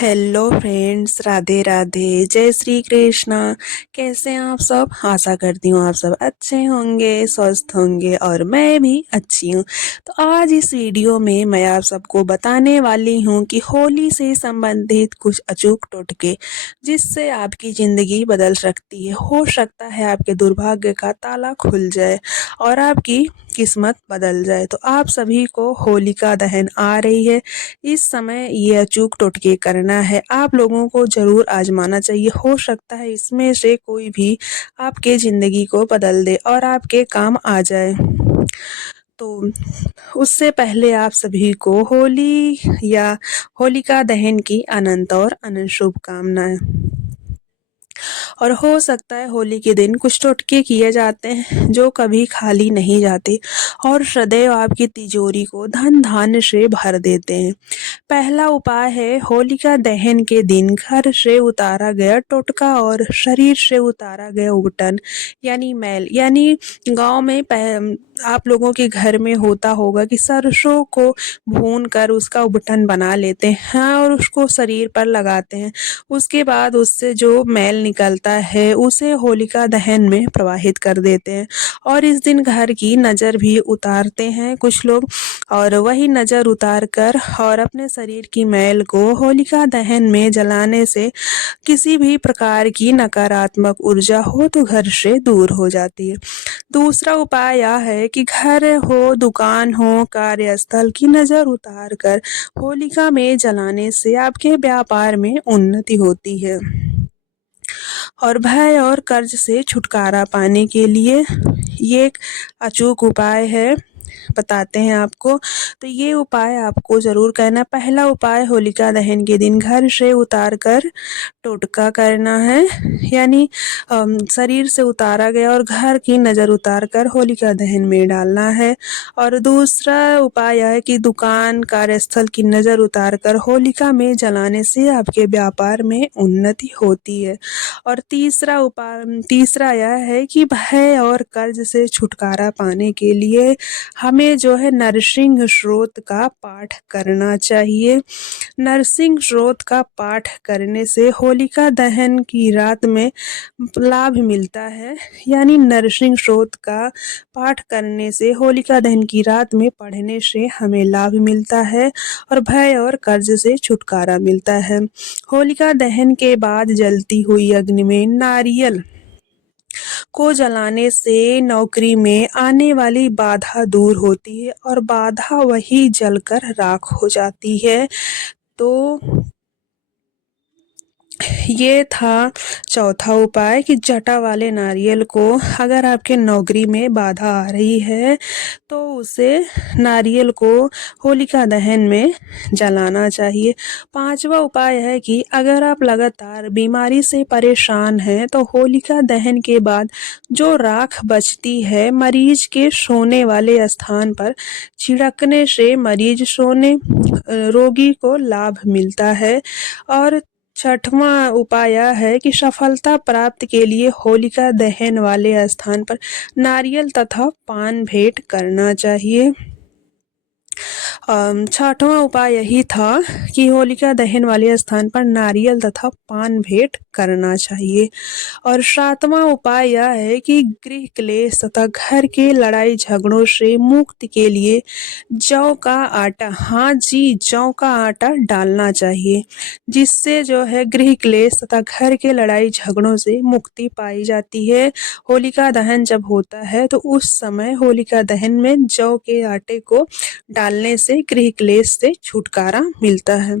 Hello friends, Radhe Radhe, जय श्री कृष्णा। कैसे हैं आप सब? आशा करती हूँ आप सब अच्छे होंगे, स्वस्थ होंगे और मैं भी अच्छी हूँ। तो आज इस वीडियो में मैं आप सबको बताने वाली हूँ कि होली से संबंधित कुछ अचूक टोटके जिससे आपकी ज़िंदगी बदल सकती है। हो सकता है आपके दुर्भाग्य का ताला खुल जाए और आपकी किस्मत बदल जाए। तो आप सभी को होलिका दहन आ रही है, इस समय ये अचूक टोटके करना है। आप लोगों को ज़रूर आजमाना चाहिए। हो सकता है इसमें से कोई भी आपके ज़िंदगी को बदल दे और आपके काम आ जाए। तो उससे पहले आप सभी को होली या होलिका दहन की अनंत और अनंत शुभकामनाएं। और हो सकता है होली के दिन कुछ टोटके किए जाते हैं जो कभी खाली नहीं जाते और सदैव आपकी तिजोरी को धन धान्य से भर देते हैं। पहला उपाय है होलिका दहन के दिन घर से उतारा गया टोटका और शरीर से उतारा गया उबटन यानी मैल। यानी गांव में आप लोगों के घर में होता होगा कि सरसों को भून कर उसका उबटन बना लेते हैं और उसको शरीर पर लगाते हैं। उसके बाद उससे जो मैल निकलता है उसे होलिका दहन में प्रवाहित कर देते हैं और इस दिन घर की नज़र भी उतारते हैं कुछ लोग। और वही नज़र उतार कर और अपने शरीर की मैल को होलिका दहन में जलाने से किसी भी प्रकार की नकारात्मक ऊर्जा हो तो घर से दूर हो जाती है। दूसरा उपाय यह है कि घर हो, दुकान हो, कार्यस्थल की नज़र उतार कर होलिका में जलाने से आपके व्यापार में उन्नति होती है। और भय और कर्ज से छुटकारा पाने के लिए ये एक अचूक उपाय है, बताते हैं आपको। तो ये उपाय आपको ज़रूर करना। पहला उपाय होलिका दहन के दिन घर से उतार कर टोटका करना है, यानी शरीर से उतारा गया और घर की नज़र उतार कर होलिका दहन में डालना है। और दूसरा उपाय यह है कि दुकान कार्यस्थल की नज़र उतार कर होलिका में जलाने से आपके व्यापार में उन्नति होती है। और तीसरा यह है कि भय और कर्ज से छुटकारा पाने के लिए हमें जो है नरसिंह स्तोत्र का पाठ करना चाहिए। नरसिंह स्तोत्र का पाठ करने से होलिका दहन की रात में लाभ मिलता है। यानी नरसिंह स्तोत्र का पाठ करने से होलिका दहन की रात में पढ़ने से हमें लाभ मिलता है और भय और कर्ज से छुटकारा मिलता है। होलिका दहन के बाद जलती हुई अग्नि में नारियल को जलाने से नौकरी में आने वाली बाधा दूर होती है और बाधा वही जलकर राख हो जाती है। तो ये था चौथा उपाय कि जटा वाले नारियल को, अगर आपके नौकरी में बाधा आ रही है तो उसे नारियल को होलिका दहन में जलाना चाहिए। पांचवा उपाय है कि अगर आप लगातार बीमारी से परेशान हैं तो होलिका दहन के बाद जो राख बचती है मरीज के सोने वाले स्थान पर छिड़कने से रोगी को लाभ मिलता है। और छठवां उपाय यह है कि सफलता प्राप्त के लिए होलिका दहन वाले स्थान पर नारियल तथा पान भेंट करना चाहिए। छठवां उपाय यही था कि होलिका दहन वाले स्थान पर नारियल तथा पान भेंट करना चाहिए। और सातवां उपाय यह है कि गृह क्लेश तथा घर के लड़ाई झगड़ों से मुक्ति के लिए जौ का आटा, हाँ जी, जौ का आटा डालना चाहिए, जिससे जो है गृह क्लेश तथा घर के लड़ाई झगड़ों से मुक्ति पाई जाती है। होलिका दहन जब होता है तो उस समय होलिका दहन में जौ के आटे को डालने से गृह क्लेश से छुटकारा मिलता है।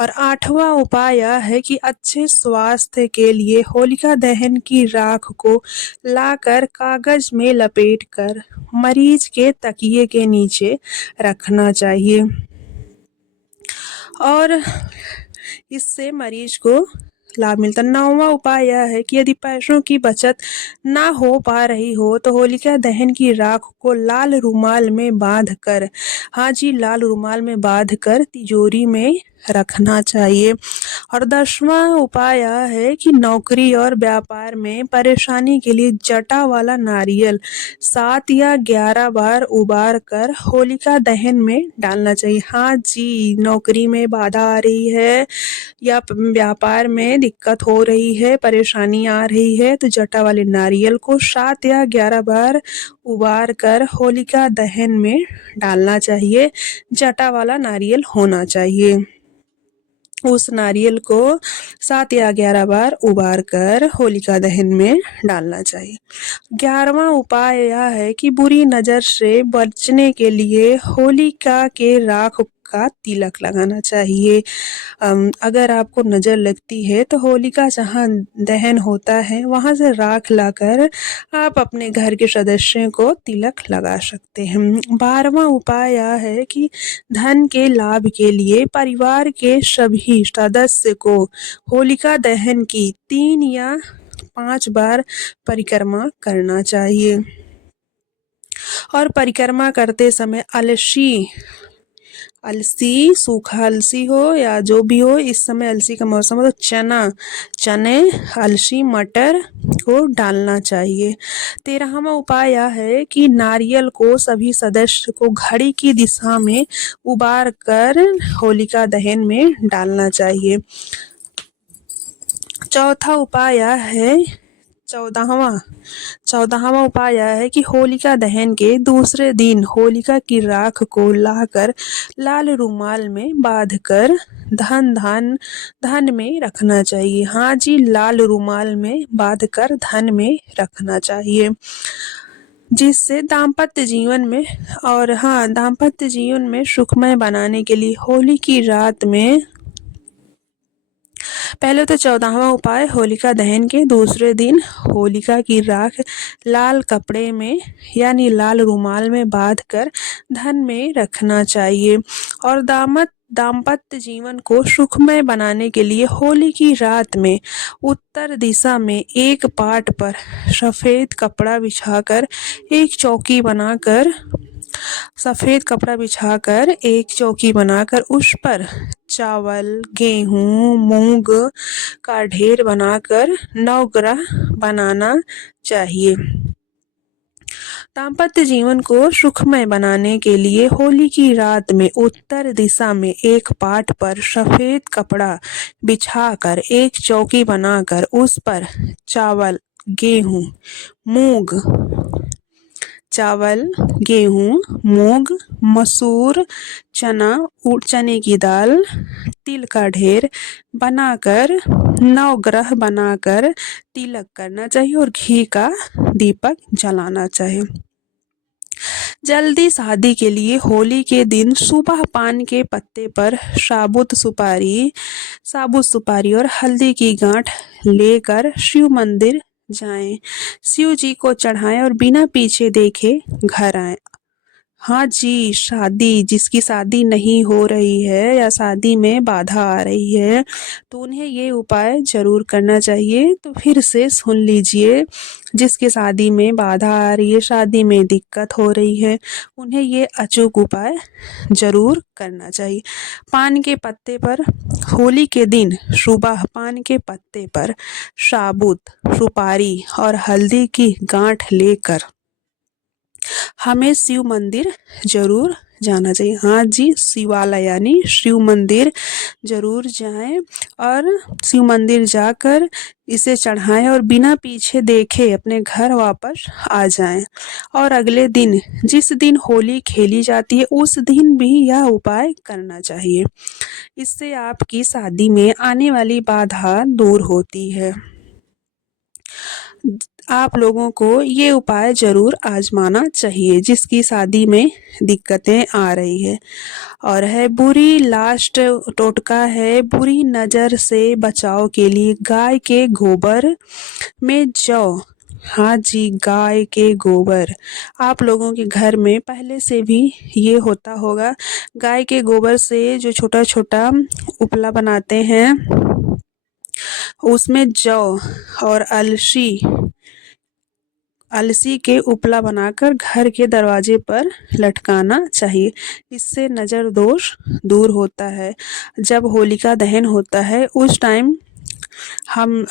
और आठवां उपाय यह है कि अच्छे स्वास्थ्य के लिए होलिका दहन की राख को लाकर कागज में लपेटकर मरीज के तकिए के नीचे रखना चाहिए और इससे मरीज को लाभ मिलता है। नौवां उपाय यह है कि यदि पैसों की बचत ना हो पा रही हो तो होलिका दहन की राख को लाल रुमाल में बांध कर, हाँ जी, लाल रुमाल में बांध कर तिजोरी में रखना चाहिए। और 10वां उपाय यह है कि नौकरी और व्यापार में परेशानी के लिए जटा वाला नारियल 7 या 11 बार उबार कर होलिका दहन में डालना चाहिए। हाँ जी, नौकरी में बाधा आ रही है या व्यापार में दिक्कत हो रही है, परेशानी आ रही है, तो जटा वाले नारियल को 7 या 11 बार उबार कर होलिका दहन में डालना चाहिए। जटा वाला नारियल होना चाहिए। उस नारियल को 7 या 11 बार उबार कर होलिका दहन में डालना चाहिए। 11वां उपाय यह है कि बुरी नज़र से बचने के लिए होलिका के राख का तिलक लगाना चाहिए। अगर आपको नज़र लगती है तो होलिका जहाँ दहन होता है वहाँ से राख लाकर आप अपने घर के सदस्यों को तिलक लगा सकते हैं। 12वां उपाय यह है कि धन के लाभ के लिए परिवार के सभी सदस्य को होलिका दहन की 3 या 5 बार परिक्रमा करना चाहिए। और परिक्रमा करते समय अलसी, सूखा अलसी हो या जो भी हो, इस समय अलसी का मौसम हो तो चने, अलसी, मटर को डालना चाहिए। 13वां उपाय यह है कि नारियल को सभी सदस्य को घड़ी की दिशा में उबार कर होलिका दहन में डालना चाहिए। चौथा उपाय यह है 14वां उपाय यह है कि होलिका दहन के दूसरे दिन होलिका की राख को लाकर लाल रुमाल में बांधकर धन में रखना चाहिए। हाँ जी, लाल रुमाल में बांधकर धन में रखना चाहिए, जिससे दाम्पत्य जीवन में सुखमय बनाने के लिए होली की रात में पहले तो 14वां उपाय होलिका दहन के दूसरे दिन होलिका की राख लाल कपड़े में यानी लाल रुमाल में बांधकर धन में रखना चाहिए। और दाम्पत्य जीवन को सुखमय बनाने के लिए होली की रात में उत्तर दिशा में एक पाट पर सफ़ेद कपड़ा बिछाकर एक चौकी बनाकर उस पर चावल, गेहूँ, मूंग का ढेर बनाकर नवग्रह बनाना चाहिए। दाम्पत्य जीवन को सुखमय बनाने के लिए होली की रात में उत्तर दिशा में एक पाट पर सफ़ेद कपड़ा बिछाकर एक चौकी बनाकर उस पर चावल, गेहूँ, मूंग, मसूर, चने की दाल, तिल का ढेर बनाकर नवग्रह बनाकर तिलक करना चाहिए और घी का दीपक जलाना चाहिए। जल्दी शादी के लिए होली के दिन सुबह पान के पत्ते पर साबुत सुपारी और हल्दी की गांठ लेकर शिव मंदिर जाएं, शिव जी को चढ़ाएं और बिना पीछे देखे घर आएं। हाँ जी, जिसकी शादी नहीं हो रही है या शादी में बाधा आ रही है तो उन्हें ये उपाय जरूर करना चाहिए। तो फिर से सुन लीजिए, जिसकी शादी में बाधा आ रही है, शादी में दिक्कत हो रही है, उन्हें ये अचूक उपाय जरूर करना चाहिए। पान के पत्ते पर होली के दिन सुबह पान के पत्ते पर साबुत सुपारी और हल्दी की गांठ लेकर हमें शिव मंदिर जरूर जाना चाहिए। हाँ जी, शिवालय यानी शिव मंदिर जरूर जाएं और शिव मंदिर जाकर इसे चढ़ाएं और बिना पीछे देखे अपने घर वापस आ जाएं। और अगले दिन जिस दिन होली खेली जाती है उस दिन भी यह उपाय करना चाहिए। इससे आपकी शादी में आने वाली बाधा दूर होती है। आप लोगों को ये उपाय जरूर आजमाना चाहिए जिसकी शादी में दिक्कतें आ रही है। और है लास्ट टोटका है बुरी नज़र से बचाव के लिए गाय के गोबर में जौ। हाँ जी, गाय के गोबर आप लोगों के घर में पहले से भी ये होता होगा। गाय के गोबर से जो छोटा छोटा उपला बनाते हैं उसमें जौ और अलसी अलसी के उपला बनाकर घर के दरवाजे पर लटकाना चाहिए। इससे नज़र दोष दूर होता है। जब होलिका दहन होता है उस टाइम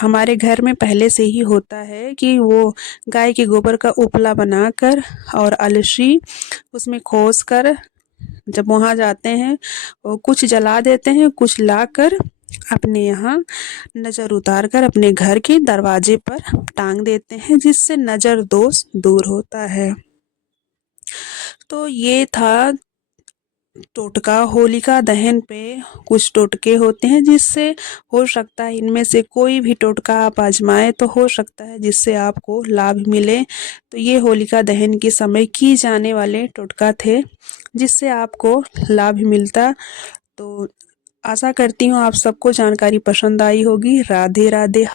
हमारे घर में पहले से ही होता है कि वो गाय के गोबर का उपला बनाकर और अलसी उसमें खोस कर जब वहाँ जाते हैं कुछ जला देते हैं, कुछ लाकर अपने यहाँ नज़र उतार कर अपने घर के दरवाजे पर टांग देते हैं, जिससे नज़र दोष दूर होता है। तो ये था टोटका होलिका दहन पे। कुछ टोटके होते हैं जिससे हो सकता है इनमें से कोई भी टोटका आप आजमाएं तो हो सकता है जिससे आपको लाभ मिले। तो ये होलिका दहन के समय की जाने वाले टोटका थे जिससे आपको लाभ मिलता। तो आशा करती हूँ आप सबको जानकारी पसंद आई होगी। राधे राधे।